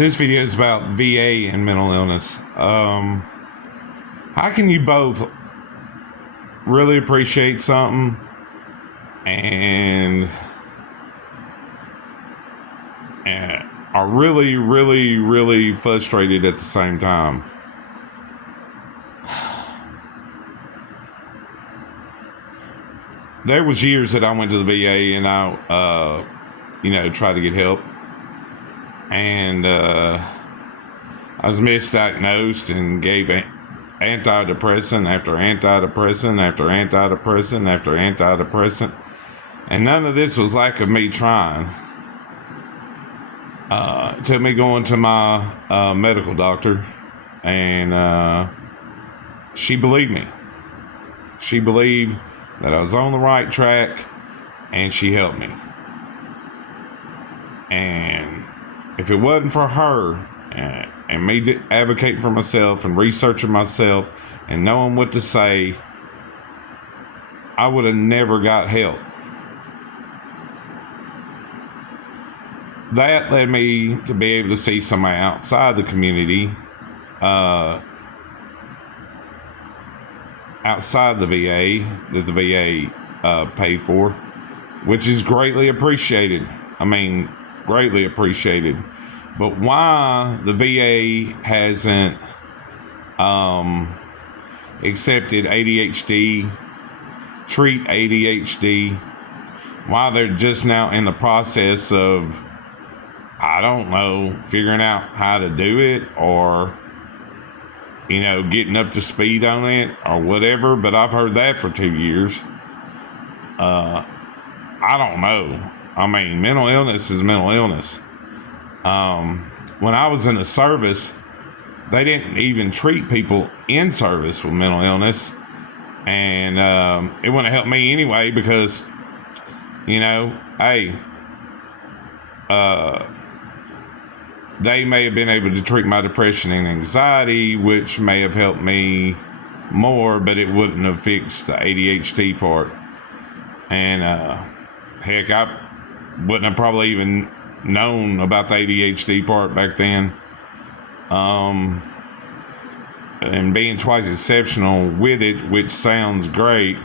This video is about VA and mental illness. How can you both really appreciate something and are really, really, really frustrated at the same time? There was years that I went to the VA and I, tried to get help. And I was misdiagnosed and gave antidepressant after antidepressant after antidepressant after antidepressant. And none of this was lack of me trying. It took me going to my medical doctor, and she believed me. She believed that I was on the right track, and she helped me. And if it wasn't for her and me advocating for myself and researching myself and knowing what to say, I would have never got help. That led me to be able to see somebody outside the community, outside the VA, that the VA paid for, which is greatly appreciated. Greatly appreciated. But why the VA hasn't accepted ADHD, treat ADHD, why they're just now in the process of, I don't know, figuring out how to do it, or getting up to speed on it or whatever. But I've heard that for 2 years. I don't know. Mental illness is mental illness. When I was in the service, they didn't even treat people in service with mental illness. And it wouldn't help me anyway because, they may have been able to treat my depression and anxiety, which may have helped me more, but it wouldn't have fixed the ADHD part. And heck, I wouldn't have probably even known about the ADHD part back then. And being twice exceptional with it, which sounds great,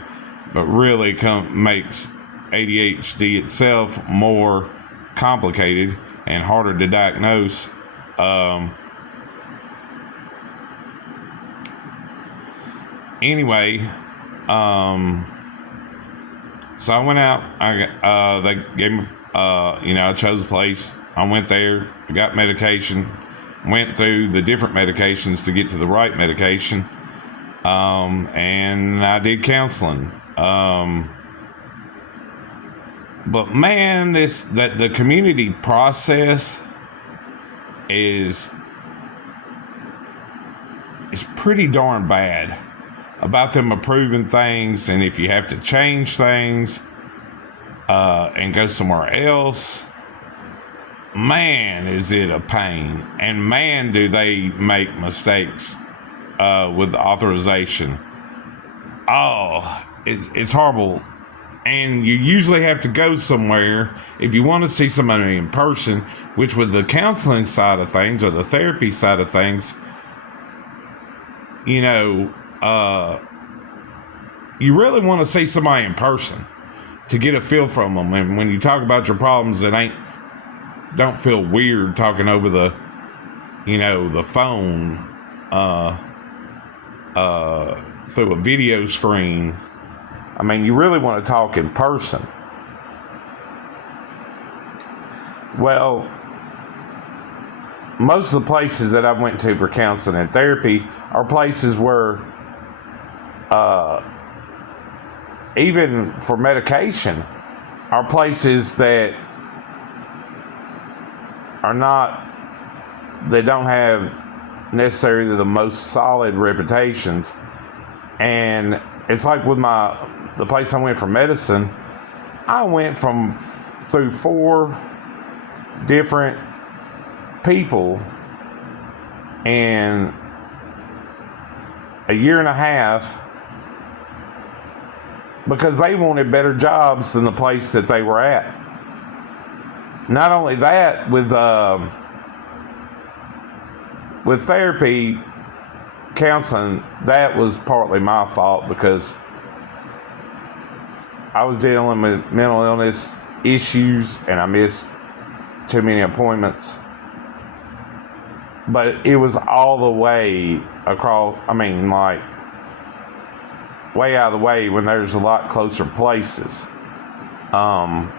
but really makes ADHD itself more complicated and harder to diagnose. Anyway, so I went out. They gave me, I chose a place. I went there, got medication, went through the different medications to get to the right medication, and I did counseling. But man, the community process is pretty darn bad about them approving things, and if you have to change things and go somewhere else, man, is it a pain, and man, do they make mistakes with authorization. Oh, it's horrible. And you usually have to go somewhere if you want to see somebody in person, which with the counseling side of things or the therapy side of things, you really want to see somebody in person to get a feel from them. And when you talk about your problems, don't feel weird talking over the phone, through a video screen. You really want to talk in person. Well, most of the places that I went to for counseling and therapy are places where, even for medication, are places that they don't have necessarily the most solid reputations. And it's like with the place I went for medicine, I went through 4 different people in a year and a half because they wanted better jobs than the place that they were at. Not only that, with with therapy, counseling, that was partly my fault because I was dealing with mental illness issues and I missed too many appointments. But it was all the way across, like way out of the way when there's a lot closer places. And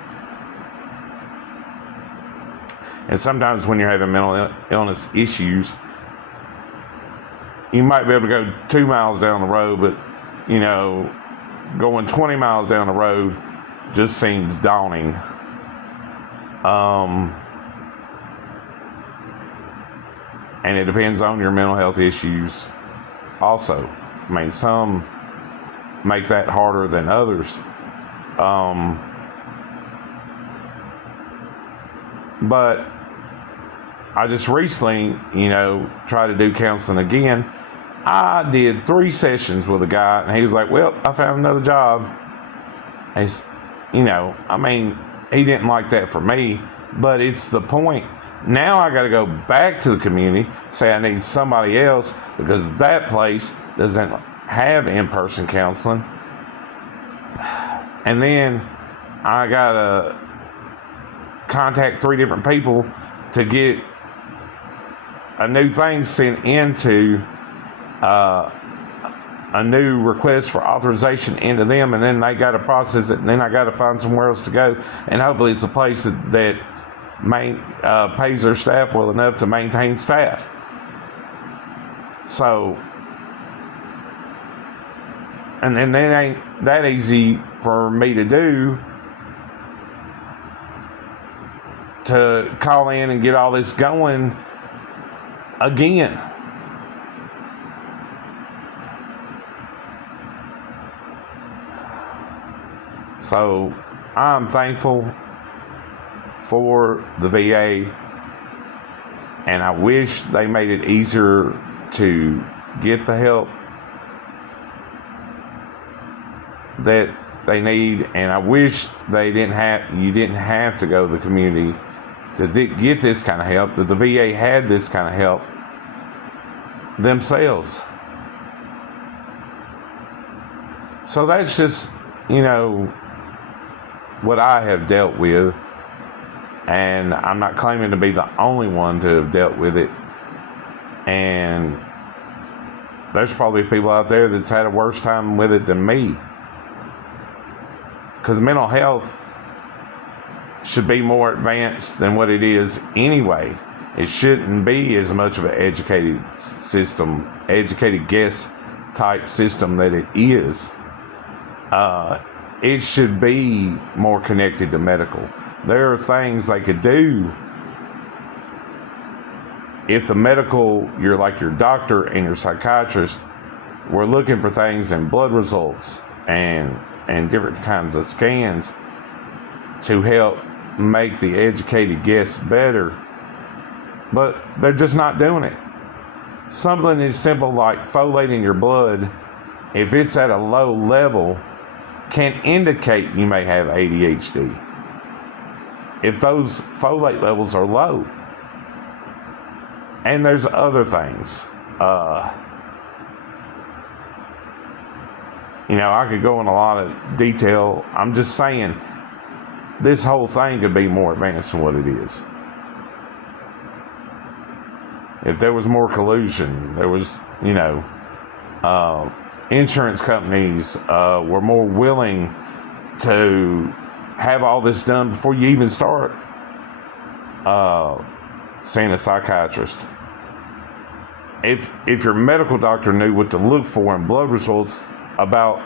sometimes when you're having mental illness issues, you might be able to go 2 miles down the road, but, going 20 miles down the road just seems daunting. And it depends on your mental health issues also. Some make that harder than others. But I just recently, tried to do counseling again. I did 3 sessions with a guy, and he was like, well, I found another job. And he didn't like that for me, but it's the point. Now I got to go back to the community, say I need somebody else, because that place doesn't have in-person counseling. And then I got to contact 3 different people to get a new thing sent into a new request for authorization into them, and then they got to process it, and then I got to find somewhere else to go, and hopefully it's a place that pays their staff well enough to maintain staff. So, and then that ain't that easy for me to do, to call in and get all this going again. So I'm thankful for the VA, and I wish they made it easier to get the help that they need, and I wish you didn't have to go to the community to get this kind of help, that the VA had this kind of help themselves. So that's just, what I have dealt with, and I'm not claiming to be the only one to have dealt with it, and there's probably people out there that's had a worse time with it than me, because mental health should be more advanced than what it is anyway. It shouldn't be as much of an educated guess type system that it is. It should be more connected to medical. There are things they could do if you're like your doctor and your psychiatrist, were looking for things in blood results and different kinds of scans to help make the educated guess better. But they're just not doing it. Something as simple like folate in your blood, if it's at a low level, can indicate you may have ADHD if those folate levels are low. And there's other things. I could go in a lot of detail. I'm just saying, this whole thing could be more advanced than what it is. If there was more collusion, there was, insurance companies were more willing to have all this done before you even start seeing a psychiatrist. If your medical doctor knew what to look for in blood results about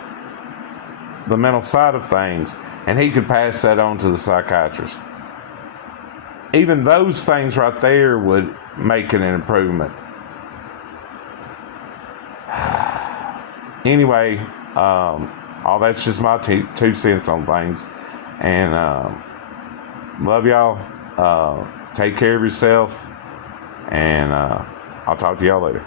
the mental side of things, and he could pass that on to the psychiatrist, even those things right there would make an improvement. Anyway, all that's just my 2 cents on things. And love y'all. Take care of yourself. And I'll talk to y'all later.